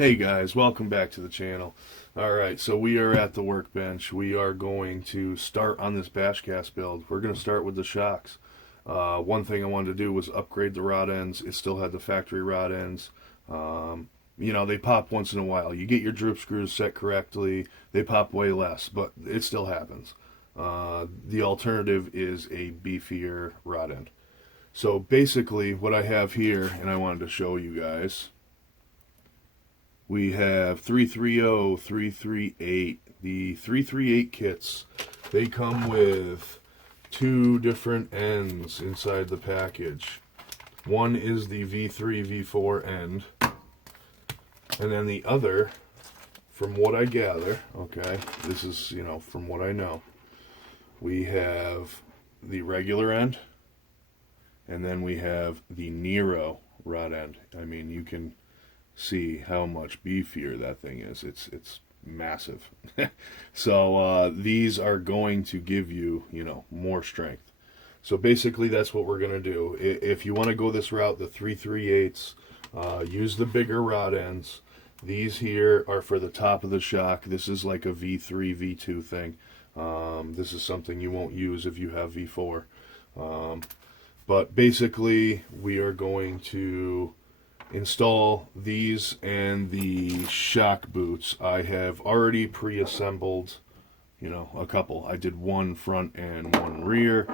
Hey guys, welcome back to the channel. Alright, so we are at the workbench. We are going to start on this Bashcast build. We're going to start with the shocks. One thing I wanted to do was upgrade the rod ends. It still had the factory rod ends. They pop once in a while. You get your droop screws set correctly, they pop way less, but it still happens. The alternative is a beefier rod end. So basically what I have here, and I wanted to show you guys, we have 330, 338. The 338 kits, they come with two different ends inside the package. One is the V3, V4 end, and then the other, from what I gather, okay, this is, from what I know, we have the regular end, and then we have the Nero rod end. I mean, you can see how much beefier that thing is. It's massive. So these are going to give you, more strength. So basically that's what we're going to do. If you want to go this route, the 338s, use the bigger rod ends. These here are for the top of the shock. This is like a V3, V2 thing. This is something you won't use if you have V4. But basically we are going to install these and the shock boots. I have already pre-assembled, a couple. I did one front and one rear.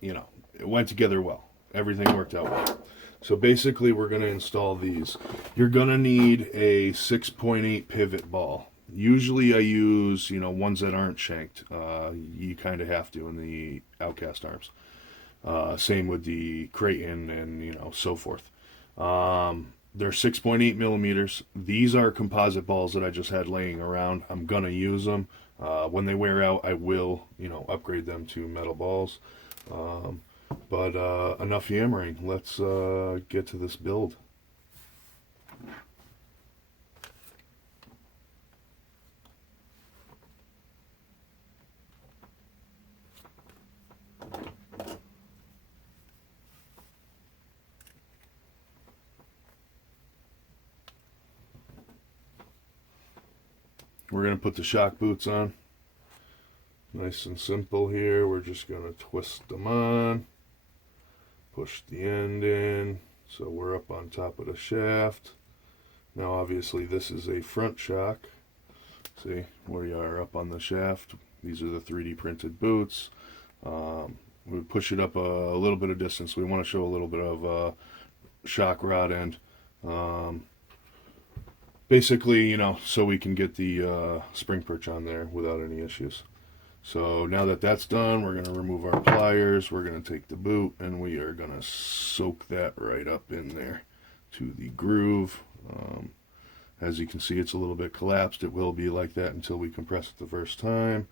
It went together well. Everything worked out well. So basically we're going to install these. You're going to need a 6.8 pivot ball. Usually I use, ones that aren't shanked. You kind of have to in the Outcast arms. Same with the Creighton and, so forth. They're 6.8 millimeters. These are composite balls that I just had laying around. I'm going to use them. When they wear out, I will, upgrade them to metal balls. But enough yammering. Let's get to this build. We're going to put the shock boots on. Nice and simple here. We're just going to twist them on. Push the end in. So we're up on top of the shaft. Now obviously this is a front shock. See, we are up on the shaft. These are the 3D printed boots. We push it up a little bit of distance. We want to show a little bit of shock rod end. Basically, so we can get the spring perch on there without any issues. So now that that's done, we're going to remove our pliers. We're going to take the boot and we are going to soak that right up in there to the groove. As you can see, it's a little bit collapsed. It will be like that until we compress it the first time.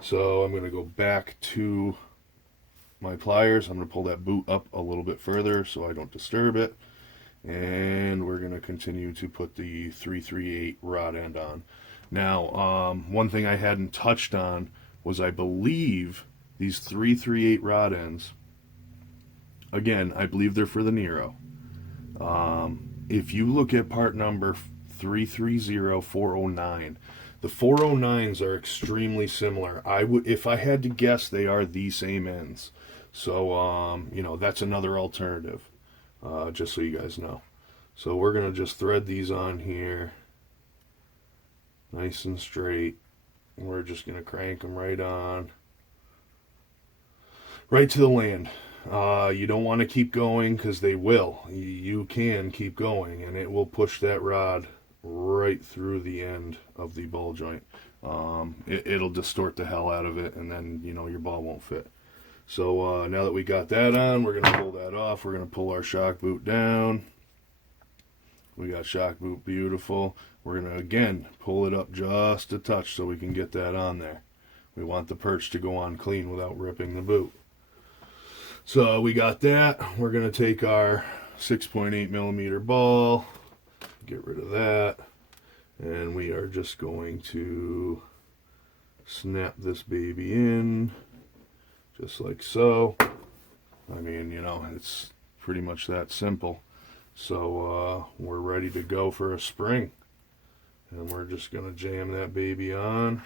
So I'm going to go back to my pliers. I'm going to pull that boot up a little bit further so I don't disturb it. And we're going to continue to put the 338 rod end on. Now, one thing I hadn't touched on was I believe these 338 rod ends, again, I believe they're for the Nero. If you look at part number 330409, the 409s are extremely similar. If I had to guess, they are the same ends. So, that's another alternative. Just so you guys know. So we're going to just thread these on here nice and straight. We're just going to crank them right on, right to the land. You don't want to keep going because they will. You can keep going and it will push that rod right through the end of the ball joint. It'll distort the hell out of it and then, your ball won't fit. So now that we got that on, we're going to pull that off. We're going to pull our shock boot down. We got shock boot, beautiful. We're going to, again, pull it up just a touch so we can get that on there. We want the perch to go on clean without ripping the boot. So we got that. We're going to take our 6.8 millimeter ball, get rid of that, and we are just going to snap this baby in. Just like so. I mean, it's pretty much that simple. So we're ready to go for a spring. And we're just going to jam that baby on.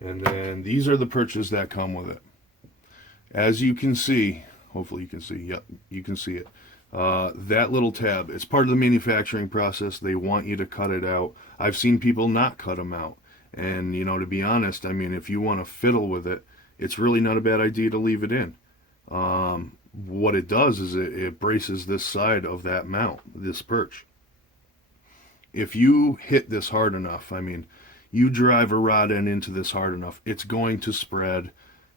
And then these are the perches that come with it. As you can see, hopefully you can see, yep, you can see it. That little tab, it's part of the manufacturing process. They want you to cut it out. I've seen people not cut them out. And, you know, to be honest, I mean, if you want to fiddle with it, it's really not a bad idea to leave it in. What it does is it braces this side of that mount, this perch. If you hit this hard enough, I mean, you drive a rod end into this hard enough, it's going to spread.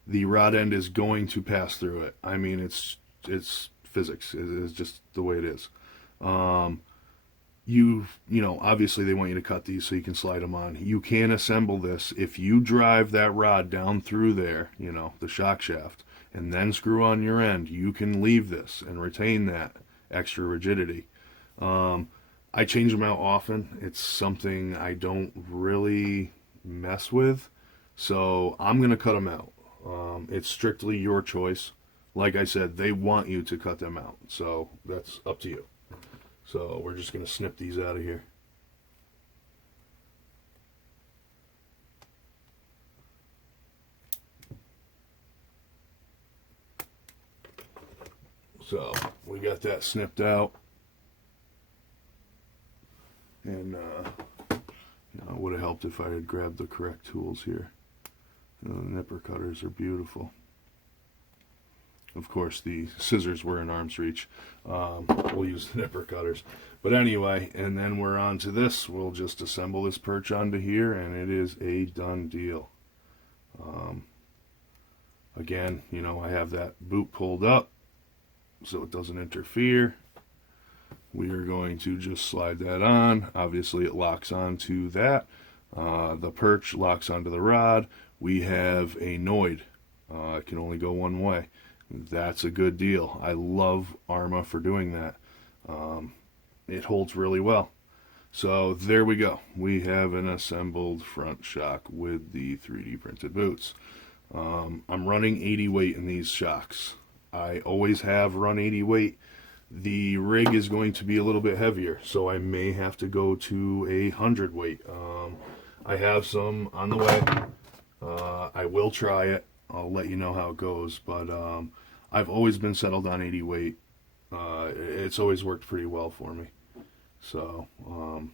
The rod end is going to pass through it. I mean, it's physics. It's just the way it is. You know, obviously they want you to cut these so you can slide them on. You can assemble this. If you drive that rod down through there, you know, the shock shaft, and then screw on your end, you can leave this and retain that extra rigidity. I change them out often. It's something I don't really mess with, so I'm going to cut them out. It's strictly your choice. Like I said, they want you to cut them out, so that's up to you. So we're just going to snip these out of here. So we got that snipped out. And you know, it would have helped if I had grabbed the correct tools here. You know, the nipper cutters are beautiful. Of course, the scissors were in arm's reach. We'll use the nipper cutters. But anyway, and then we're on to this. We'll just assemble this perch onto here, and it is a done deal. Again, you know, I have that boot pulled up so it doesn't interfere. We are going to just slide that on. Obviously, it locks onto that. The perch locks onto the rod. We have a Noid. It can only go one way. That's a good deal. I love Arma for doing that. It holds really well. So there we go. We have an assembled front shock with the 3D printed boots. I'm running 80 weight in these shocks. I always have run 80 weight. The rig is going to be a little bit heavier, so I may have to go to 100 weight. I have some on the way. I will try it. I'll let you know how it goes, but I've always been settled on 80 weight. It's always worked pretty well for me. So,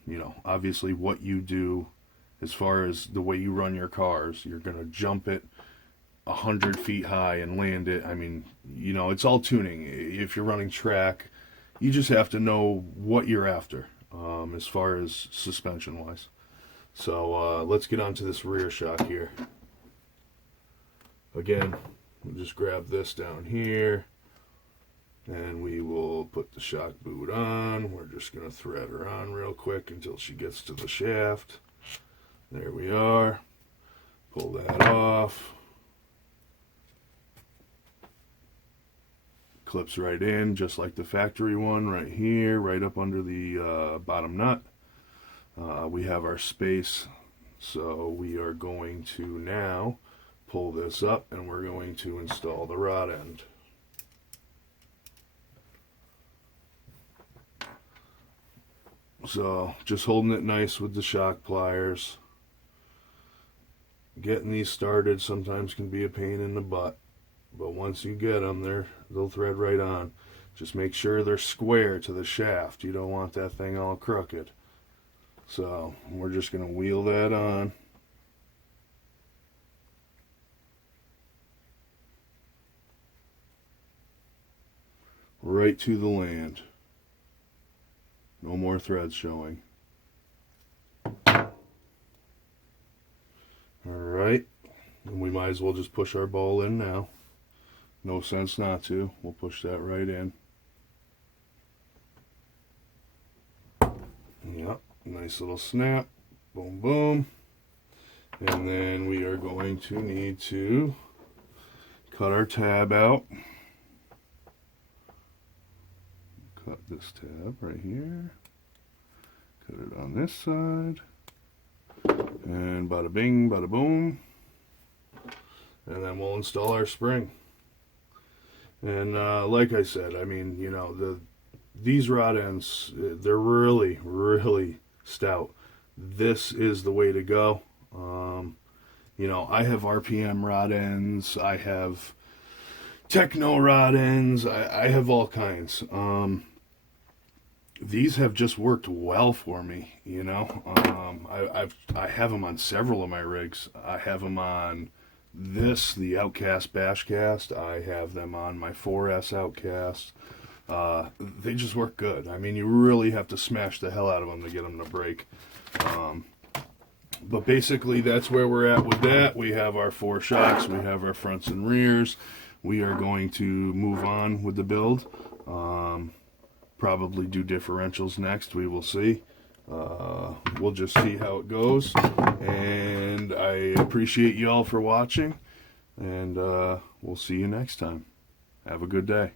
you know, obviously what you do as far as the way you run your cars, you're going to jump it 100 feet high and land it. I mean, you know, it's all tuning. If you're running track, you just have to know what you're after as far as suspension wise. So let's get on to this rear shock here. Again, we'll just grab this down here and we will put the shock boot on. We're just going to thread her on real quick until she gets to the shaft. There we are. Pull that off. Clips right in, just like the factory one right here, right up under the bottom nut. We have our space, so we are going to now pull this up and we're going to install the rod end. So just holding it nice with the shock pliers. Getting these started sometimes can be a pain in the butt. But once you get them, they'll thread right on. Just make sure they're square to the shaft. You don't want that thing all crooked. So we're just going to wheel that on. Right to the land. No more threads showing. Alright. And we might as well just push our ball in now. No sense not to. We'll push that right in. Yep, nice little snap. Boom, boom. And then we are going to need to cut our tab out. Cut this tab right here. Cut it on this side. And bada bing, bada boom. And then we'll install our spring. And like I said, I mean, you know, these rod ends, they're really, really stout. This is the way to go. I have RPM rod ends. I have Techno rod ends. I have all kinds. These have just worked well for me. I have them on several of my rigs. I have them on the Outcast Bashcast. I have them on my 4S Outcast. They just work good. I mean, you really have to smash the hell out of them to get them to break. But basically, that's where we're at with that. We have our 4 shocks. We have our fronts and rears. We are going to move on with the build. Probably do differentials next. We will see. We'll just see how it goes. And I appreciate you all for watching. And we'll see you next time. Have a good day.